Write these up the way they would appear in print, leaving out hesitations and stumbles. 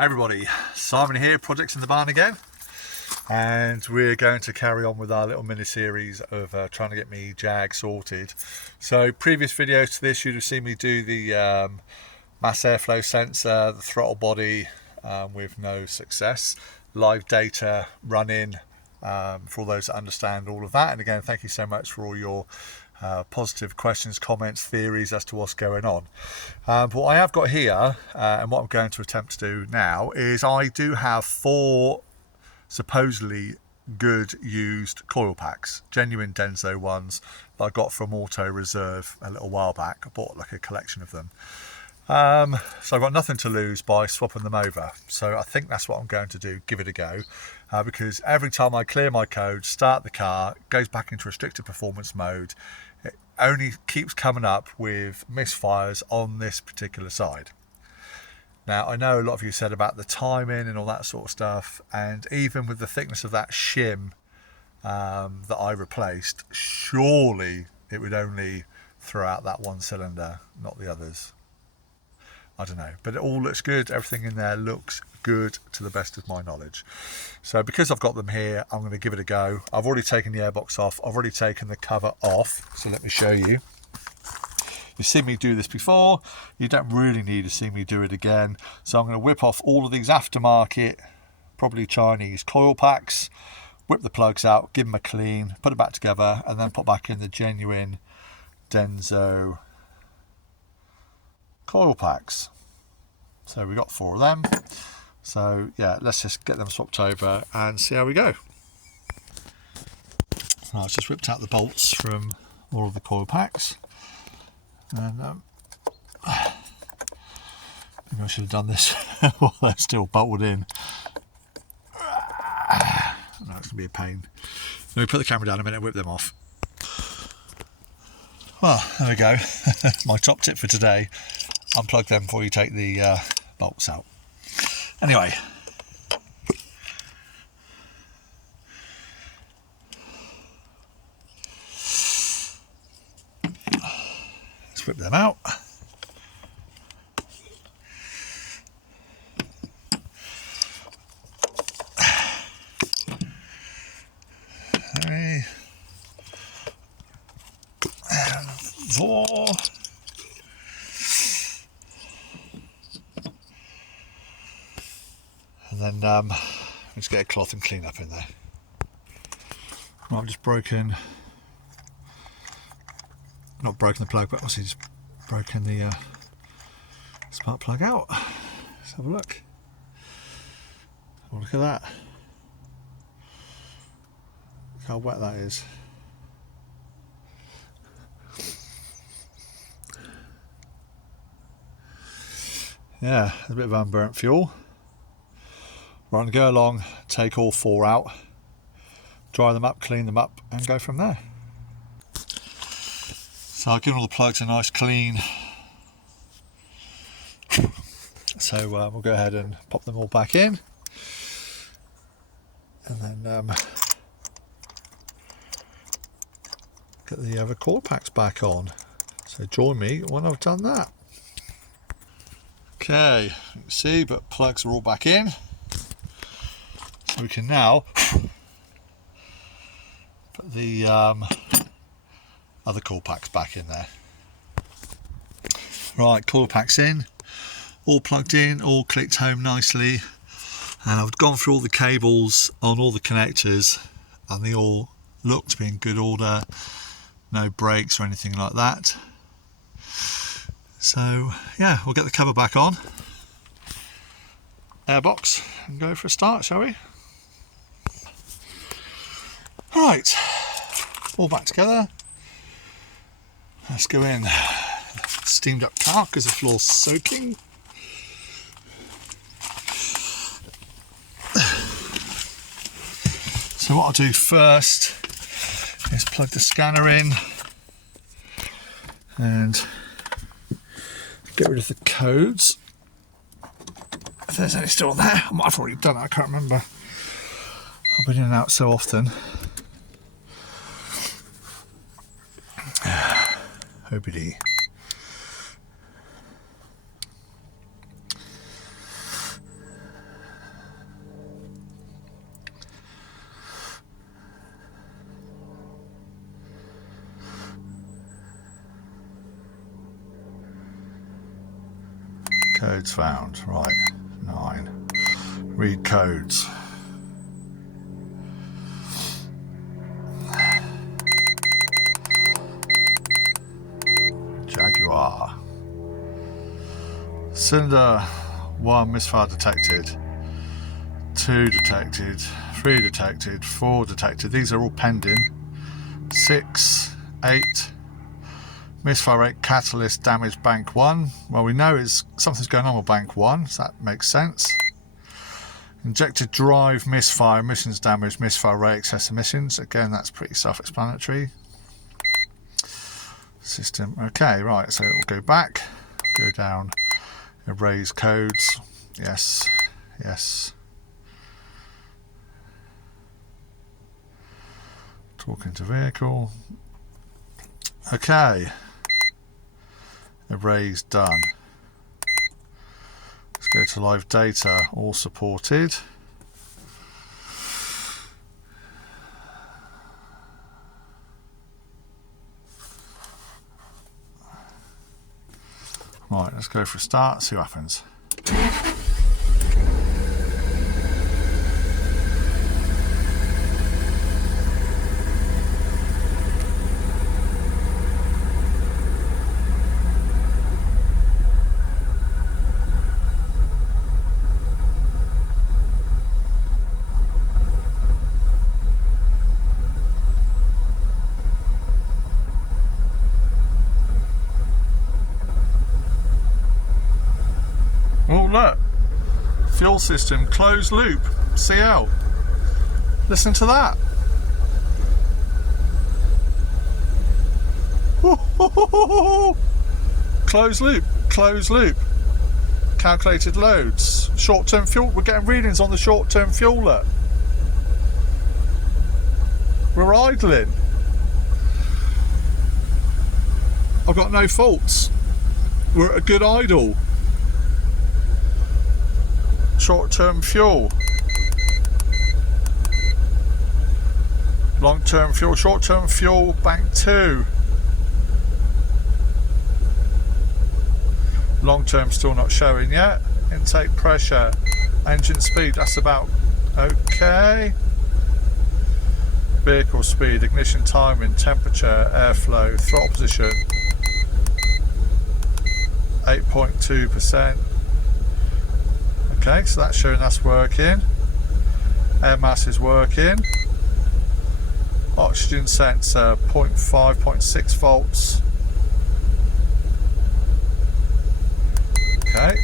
Hi everybody, Simon here, Projects in the Barn again, and we're going to carry on with our little mini series of trying to get me Jag sorted. So previous videos to this, you'd have seen me do the mass airflow sensor, the throttle body, with no success. Live data running, for all those that understand all of that. And again, thank you so much for all your positive questions, comments, theories as to what's going on. But what I have got here, and what I'm going to attempt to do now, is I do have 4 supposedly good used coil packs, genuine Denso ones that I got from Auto Reserve a little while back. I bought like a collection of them. So I've got nothing to lose by swapping them over. So I think that's what I'm going to do, give it a go. Because every time I clear my code, start the car, it goes back into restricted performance mode, it only keeps coming up with misfires on this particular side. Now, I know a lot of you said about the timing and all that sort of stuff, and even with the thickness of that shim that I replaced, surely it would only throw out that one cylinder, not the others. I don't know, but it all looks good. Everything in there looks good to the best of my knowledge. So because I've got them here, I'm going to give it a go. I've already taken the airbox off. I've already taken the cover off. So let me show you. You've seen me do this before. You don't really need to see me do it again. So I'm going to whip off all of these aftermarket, probably Chinese coil packs, whip the plugs out, give them a clean, put it back together, and then put back in the genuine Denso coil packs. So we got 4 of them. So yeah, let's just get them swapped over and see how we go. So I've just whipped out the bolts from all of the coil packs, and maybe I should have done this while they're still bolted in. No, it's gonna be a pain. Let me put the camera down a minute and whip them off. Well, there we go. My top tip for today: unplug them before you take the bolts out. Anyway, let's whip them out. Three, 4. And then let's get a cloth and clean up in there. Well, I've just not broken the plug, but obviously just broken the spark plug out. Let's have a look. Oh, look at that. Look how wet that is. Yeah, a bit of unburnt fuel. We're going to go along, take all 4 out, dry them up, clean them up, and go from there. So I've given all the plugs a nice clean. So we'll go ahead and pop them all back in, and then get the other coil packs back on. So join me when I've done that. Okay, you can see, but plugs are all back in. We can now put the other coil packs back in there. Right, coil packs in, all plugged in, all clicked home nicely, and I've gone through all the cables on all the connectors, and they all look to be in good order, no breaks or anything like that. So yeah, we'll get the cover back on, airbox, and go for a start, shall we? Right, all back together. Let's go in. Steamed up car because the floor's soaking. So what I'll do first is plug the scanner in and get rid of the codes. If there's any still there, I might have already done it, I can't remember. I've been in and out so often. OBDII. Codes found. Right, 9. Read codes. Jaguar. Cylinder 1 misfire detected. 2 detected. 3 detected. 4 detected. These are all pending. 6, 8. Misfire 8 catalyst damaged bank 1. Well, we know something's going on with bank 1, so that makes sense. Injected drive misfire, emissions damage, misfire rate, excess emissions. Again, that's pretty self-explanatory. System. Okay, right, so we'll go back, go down, erase codes. Yes, yes. Talking to vehicle. Okay. Erase done. Let's go to live data, all supported. Right, let's go for a start, see what happens. Oh look, fuel system closed loop, CL. Listen to that. Closed loop, closed loop. Calculated loads, short-term fuel. We're getting readings on the short-term fuel. Look. We're idling. I've got no faults. We're at a good idle. Short-term fuel, long-term fuel, short-term fuel, bank 2. Long-term still not showing yet. Intake pressure, engine speed, that's about okay. Vehicle speed, ignition timing, temperature, airflow, throttle position, 8.2%. Okay, so that's showing that's working. Air mass is working. Oxygen sensor 0.5, 0.6 volts. Okay.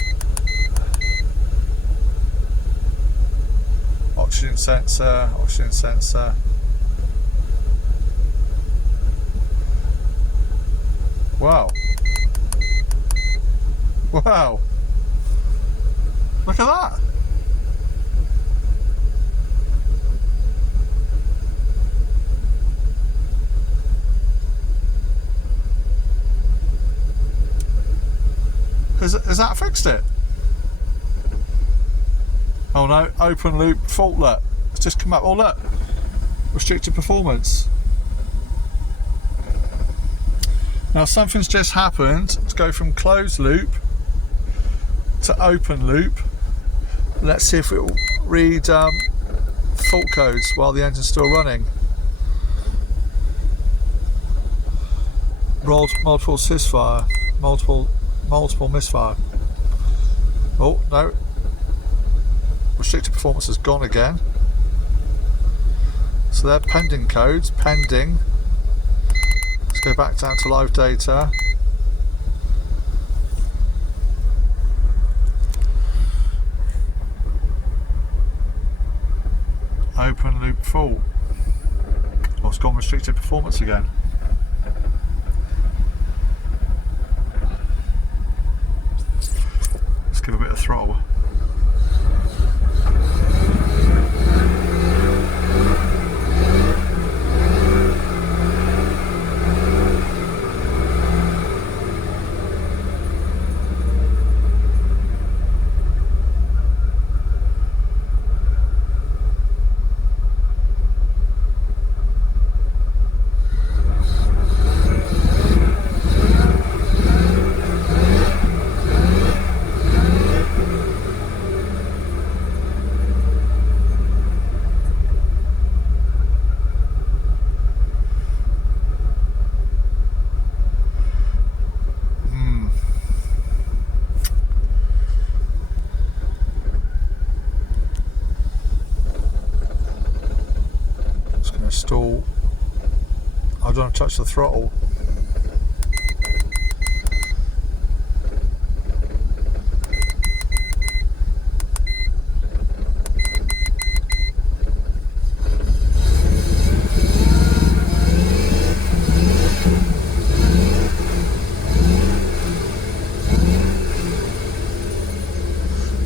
Oxygen sensor, oxygen sensor. Wow. Wow. Look at that. Has that fixed it? Oh no, open loop fault. Look, it's just come up. Oh look, restricted performance. Now something's just happened to go from closed loop to open loop. Let's see if it will read fault codes while the engine's still running. Multiple misfire, multiple misfire. Oh no, restricted performance has gone again. So they're pending codes, pending. Let's go back down to live data. Open loop fault. Oh, it's gone restricted performance again. Let's give a bit of throttle. stall. I don't want to touch the throttle.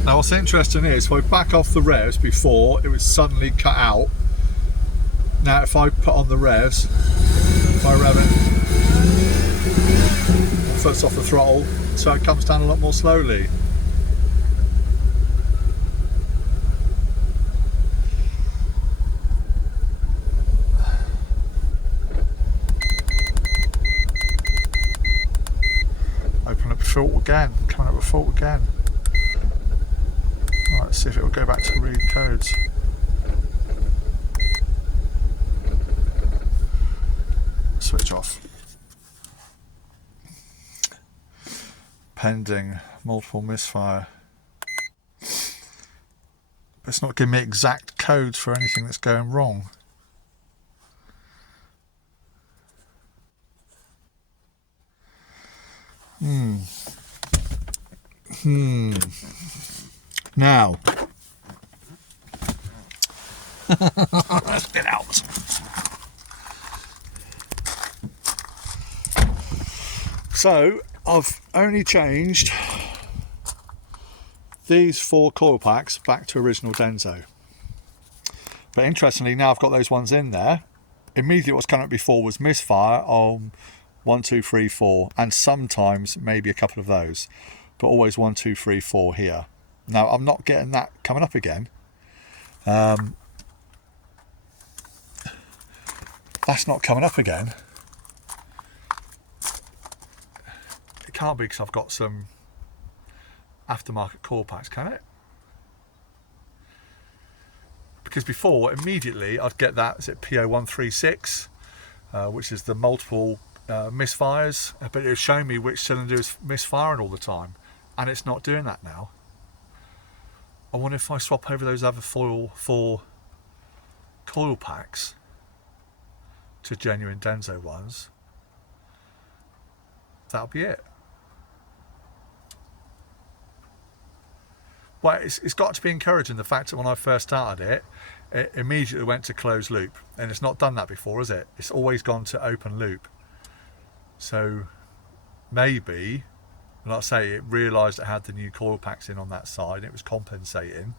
Now what's interesting is if I back off the revs before, it was suddenly cut out. Now if I put on the revs, if I rev it, foot's off the throttle, so it comes down a lot more slowly. Open up the throttle again, coming up with throttle again. Right, let's see if it will go back to read codes. Switch off. Pending multiple misfire. But it's not giving me exact codes for anything that's going wrong. Now, let's get out. So, I've only changed these 4 coil packs back to original Denso. But interestingly, now I've got those ones in there. Immediately what's coming up before was misfire on 1, 2, 3, 4, and sometimes maybe a couple of those, but always 1, 2, 3, 4 here. Now I'm not getting that coming up again. That's not coming up again. It can't be because I've got some aftermarket coil packs, can it? Because before, immediately I'd get that, is it PO136, which is the multiple misfires, but it was showing me which cylinder is misfiring all the time, and it's not doing that now. I wonder if I swap over those other 4 coil packs to genuine Denso ones, that'll be it. Well, it's got to be encouraging, the fact that when I first started it, it immediately went to closed loop, and it's not done that before, has it? It's always gone to open loop. So maybe, like I say, it realised it had the new coil packs in on that side, it was compensating,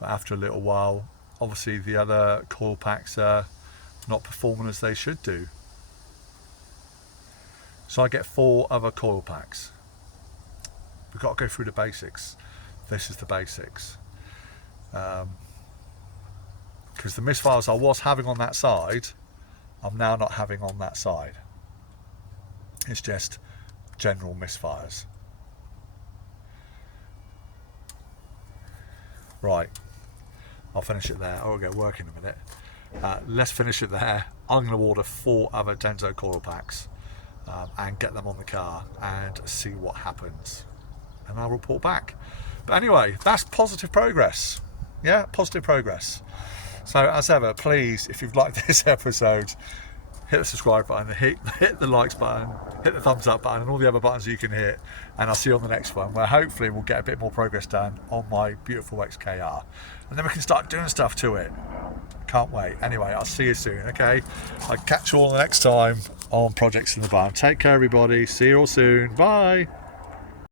but after a little while, obviously the other coil packs are not performing as they should do. So I get 4 other coil packs. We've got to go through the basics. This is the basics. Because the misfires I was having on that side, I'm now not having on that side. It's just general misfires. Right, I'll finish it there. I'll get working in a minute. Let's finish it there. I'm going to order 4 other Denso coil packs and get them on the car and see what happens. And I'll report back. But anyway, that's positive progress. Yeah, positive progress. So as ever, please, if you've liked this episode, hit the subscribe button, hit the likes button, hit the thumbs up button, and all the other buttons you can hit. And I'll see you on the next one, where hopefully we'll get a bit more progress done on my beautiful XKR. And then we can start doing stuff to it. Can't wait. Anyway, I'll see you soon, okay? I'll catch you all the next time on Projects in the Barn. Take care, everybody. See you all soon. Bye.